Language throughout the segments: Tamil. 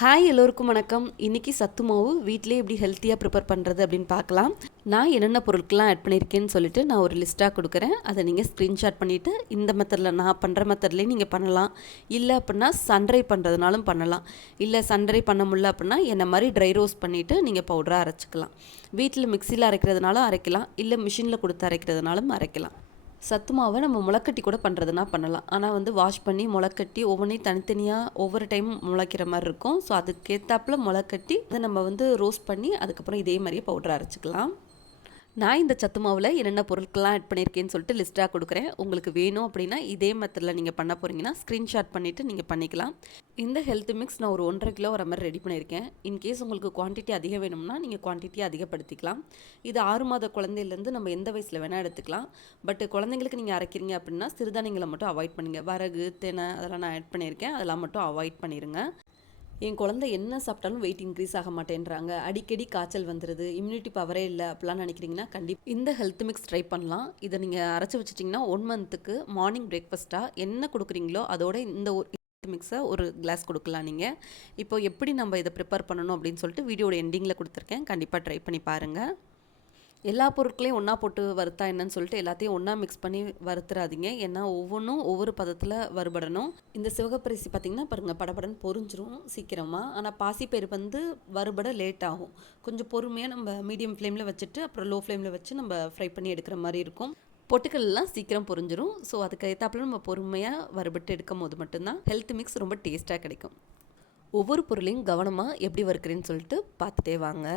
ஹாய் எல்லோருக்கும் வணக்கம். இன்றைக்கி சத்து மாவு வீட்டிலே எப்படி ஹெல்த்தியாக ப்ரிப்பேர் பண்ணுறது அப்படின்னு பார்க்கலாம். நான் என்னென்ன பொருட்கள்லாம் ஆட் பண்ணியிருக்கேன்னு சொல்லிட்டு நான் ஒரு லிஸ்ட்டாக கொடுக்குறேன். அதை நீங்கள் ஸ்க்ரீன்ஷாட் பண்ணிவிட்டு இந்த மெத்தடில் நான் பண்ணுற மெத்தட்லேயே நீங்கள் பண்ணலாம். இல்லை அப்படின்னா சன்ட்ரை பண்ணுறதுனாலும் பண்ணலாம். இல்லை சன்ட்ரை பண்ண முடியல அப்படின்னா என்ன மாதிரி ட்ரை ரோஸ்ட் பண்ணிவிட்டு நீங்கள் பவுடராக அரைச்சிக்கலாம். வீட்டில் மிக்சியில் அரைக்கிறதுனாலும் அரைக்கலாம், இல்லை மிஷினில் கொடுத்து அரைக்கிறதுனாலும் அரைக்கலாம். சத்து மாவை நம்ம முளைக்கட்டி கூட பண்ணுறதுனா பண்ணலாம். ஆனால் வாஷ் பண்ணி முளைக்கட்டி ஒவ்வொன்றையும் தனித்தனியாக ஒவ்வொரு டைம் முளைக்கிற மாதிரி இருக்கும். ஸோ அதுக்கேற்றாப்புல முளைக்கட்டி அதை நம்ம ரோஸ்ட் பண்ணி அதுக்கப்புறம் இதே மாதிரியே பவுடர் அரைச்சிக்கலாம். நான் இந்த சத்து மாவில் என்னென்ன பொருட்கள்லாம் ஆட் பண்ணியிருக்கேன்னு சொல்லிட்டு லிஸ்ட்டாக கொடுக்குறேன். உங்களுக்கு வேணும் அப்படின்னா இதே மெத்தடில் நீங்கள் பண்ண போகிறீங்கன்னா ஸ்க்ரீன்ஷாட் பண்ணிவிட்டு நீங்கள் பண்ணிக்கலாம். இந்த ஹெல்த் மிக்ஸ் நான் ஒரு 1.5 கிலோ வர மாதிரி ரெடி பண்ணியிருக்கேன். இன்கேஸ் உங்களுக்கு குவான்டிட்டி அதிகம் வேணும்னா நீங்கள் குவான்டிட்டியை அதிகப்படுத்திக்கலாம். இது 6 மாத குழந்தையிலேருந்து நம்ம எந்த வயசில் வேணால் எடுத்துக்கலாம். பட் குழந்தைங்களுக்கு நீங்கள் அரைக்கிறீங்க அப்படின்னா சிறுதானியங்களை மட்டும் அவாய்ட் பண்ணுங்கள். வரகு, தினை அதெல்லாம் நான் ஆட் பண்ணியிருக்கேன், அதெல்லாம் மட்டும் அவாய்ட் பண்ணிடுங்க. என் குழந்தை என்ன சாப்பிட்டாலும் வெயிட் இன்க்ரீஸ் ஆக மாட்டேன்றாங்க, அடிக்கடி காய்ச்சல் வந்துடுது, இம்யூனிட்டி பவரே இல்லை அப்படிலாம் நினைக்கிறீங்கன்னா கண்டிப்பாக இந்த ஹெல்த் மிக்ஸ் ட்ரை பண்ணலாம். இதை நீங்கள் அரைச்சி வச்சிட்டிங்கன்னா 1 மந்த்துக்கு மார்னிங் பிரேக்ஃபாஸ்ட்டாக என்ன கொடுக்குறீங்களோ அதோட இந்த ஒரு மிக்ஸை ஒரு கிளாஸ் கொடுக்கலாம். நீங்கள் இப்போ எப்படி நம்ம இதை ப்ரிப்பேர் பண்ணணும் அப்படின்னு சொல்லிட்டு வீடியோட எண்டிங்கில் கொடுத்துருக்கேன். கண்டிப்பாக ட்ரை பண்ணி பாருங்கள். எல்லா பொருட்களையும் ஒன்றா போட்டு வறுத்தா என்னன்னு சொல்லிட்டு எல்லாத்தையும் ஒன்றா மிக்ஸ் பண்ணி வறுத்துறாதீங்க. ஏன்னா ஒவ்வொன்றும் ஒவ்வொரு பதத்தில் வறுபடணும். இந்த சிவகப்பரிசி பார்த்திங்கன்னா பாருங்கள், படபடன்னு பொரிஞ்சிரும் சீக்கிரமாக. ஆனால் பாசிப்பயிறு வறுபட லேட் ஆகும். கொஞ்சம் பொறுமையாக நம்ம மீடியம் ஃப்ளேமில் வச்சுட்டு அப்புறம் லோ ஃப்ளேமில் வச்சு நம்ம ஃப்ரை பண்ணி எடுக்கிற மாதிரி இருக்கும். பொட்டுக்கல்லாம் சீக்கிரம் பொரிஞ்சிரும். ஸோ அதுக்கு ஏற்றாப்புல நம்ம பொறுமையாக வறுபட்டு எடுக்கும் போது மட்டும்தான் ஹெல்த் மிக்ஸ் ரொம்ப டேஸ்ட்டாக கிடைக்கும். ஒவ்வொரு பொருளையும் கவனமாக எப்படி வறுக்கிறேன்னு சொல்லிட்டு பார்த்துட்டே வாங்க.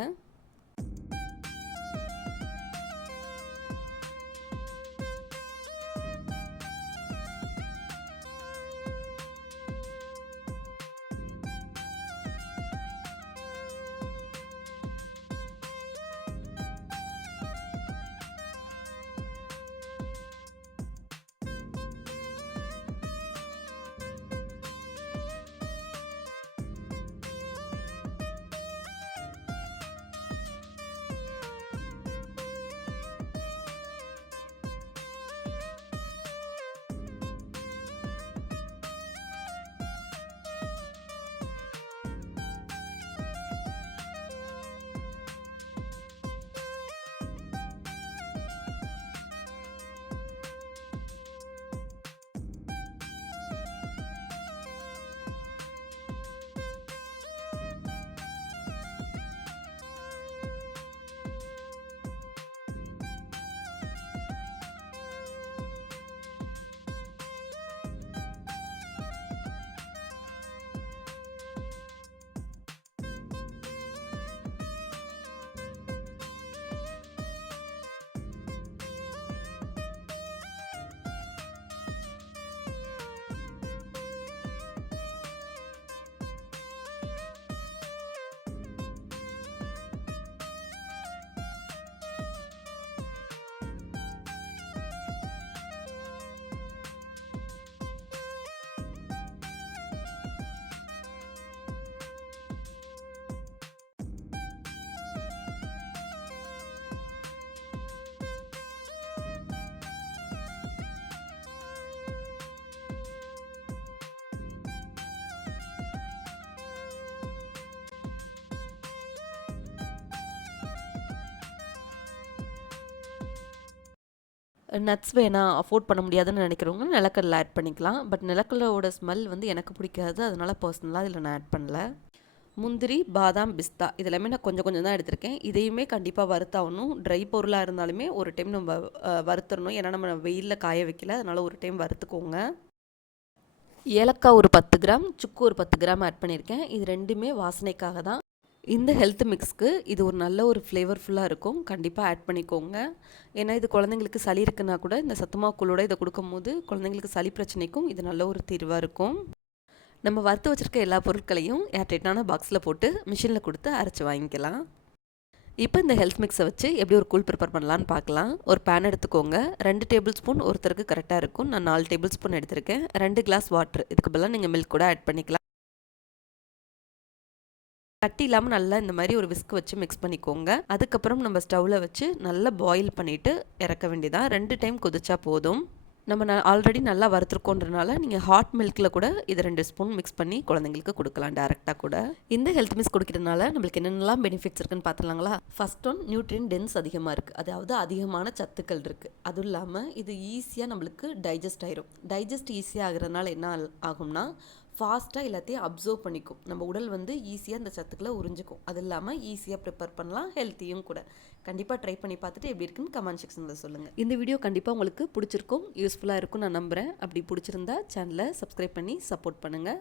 நட்ஸ் வேணாம், அஃபோர்ட் பண்ண முடியாதுன்னு நினைக்கிறவங்க நிலக்கடலை ஆட் பண்ணிக்கலாம். பட் நிலக்கடலையோட ஸ்மெல் எனக்கு பிடிக்காது, அதனால் பர்சனலாக இதில் நான் ஆட் பண்ணல. முந்திரி, பாதாம், பிஸ்தா இதெல்லாமே நான் கொஞ்சம் கொஞ்சம் தான் எடுத்திருக்கேன். இதையுமே கண்டிப்பாக வறுத்தாகணும். ட்ரை பொருளாக இருந்தாலுமே ஒரு டைம் நம்ம வறுத்துடணும். ஏன்னா நம்ம வெயிலில் காய வைக்கல, அதனால் ஒரு டைம் வறுத்துக்கோங்க. ஏலக்காய் ஒரு 10 கிராம், சுக்கு ஒரு 10 கிராம் ஆட் பண்ணியிருக்கேன். இது ரெண்டுமே வாசனைக்காக தான். இந்த ஹெல்த் மிக்ஸ்க்கு இது ஒரு நல்ல ஒரு ஃப்ளேவர்ஃபுல்லாக இருக்கும். கண்டிப்பாக ஆட் பண்ணிக்கோங்க. ஏன்னா இது குழந்தைங்களுக்கு சளி இருக்குன்னா கூட இந்த சத்துமாவுக்குள்ளோட இதை கொடுக்கும்போது குழந்தைங்களுக்கு சளி பிரச்சனைக்கும் இது நல்ல ஒரு தீர்வாக இருக்கும். நம்ம வறுத்து வச்சுருக்க எல்லா பொருட்களையும் ஏர்டைட்டான பாக்ஸில் போட்டு மிஷினில் கொடுத்து அரைச்சி வாங்கிக்கலாம். இப்போ இந்த ஹெல்த் மிக்ஸை வச்சு எப்படி ஒரு கூழ் ப்ரிப்பேர் பண்ணலான்னு பார்க்கலாம். ஒரு பேன் எடுத்துக்கோங்க. 2 டேபிள் ஸ்பூன் ஒருத்தருக்கு கரெக்டாக இருக்கும். நான் 4 டேபிள் ஸ்பூன் எடுத்திருக்கேன். 2 கிளாஸ் வாட்டர், இதுக்கு பதிலாக நீங்கள் மில்க் கூட ஆட் பண்ணிக்கலாம். கட்டி இல்லாமல் நல்லா இந்த மாதிரி ஒரு விஸ்க் வச்சு மிக்ஸ் பண்ணிக்கோங்க. அதுக்கப்புறம் நம்ம ஸ்டவ்வில் வச்சு நல்லா பாயில் பண்ணிவிட்டு இறக்க வேண்டியதான். 2 டைம் கொதிச்சா போதும். நம்ம ஆல்ரெடி நல்லா வறுத்துருக்கோன்றனால நீங்கள் ஹாட் மில்கில் கூட இதை 2 ஸ்பூன் மிக்ஸ் பண்ணி குழந்தைங்களுக்கு கொடுக்கலாம் டேரெக்டாக கூட. இந்த ஹெல்த் மிக்ஸ் குடிக்கிறதுனால நம்மளுக்கு என்னென்னலாம் பெனிஃபிட்ஸ் இருக்குன்னு பார்த்துலாங்களா? ஃபர்ஸ்ட் ஒன், நியூட்ரியன் டென்ஸ் அதிகமாக இருக்குது, அதாவது அதிகமான சத்துக்கள் இருக்குது. அதுவும் இல்லாமல் இது ஈஸியாக நம்மளுக்கு டைஜஸ்ட் ஆயிரும். டைஜஸ்ட் ஈஸியாக ஆகுறதுனால என்ன ஆகும்னா ஃபாஸ்ட்டாக எல்லாத்தையும் அப்சர்வ் பண்ணிக்கும். நம்ம உடல் வந்து ஈஸியாக இந்த சத்துக்களை உறிஞ்சிக்கும். அது இல்லாமல் ஈஸியாக ப்ரிப்பேர் பண்ணலாம், ஹெல்த்தியும் கூட. கண்டிப்பாக ட்ரை பண்ணி பார்த்துட்டு எப்படி இருக்குன்னு கமெண்ட் செக்ஷனில் சொல்லுங்கள். இந்த வீடியோ கண்டிப்பாக உங்களுக்கு பிடிச்சிருக்கும், யூஸ்ஃபுல்லாக இருக்கும் நான் நம்புகிறேன். அப்படி பிடிச்சிருந்தா சேனலை சப்ஸ்கிரைப் பண்ணி சப்போர்ட் பண்ணுங்கள்.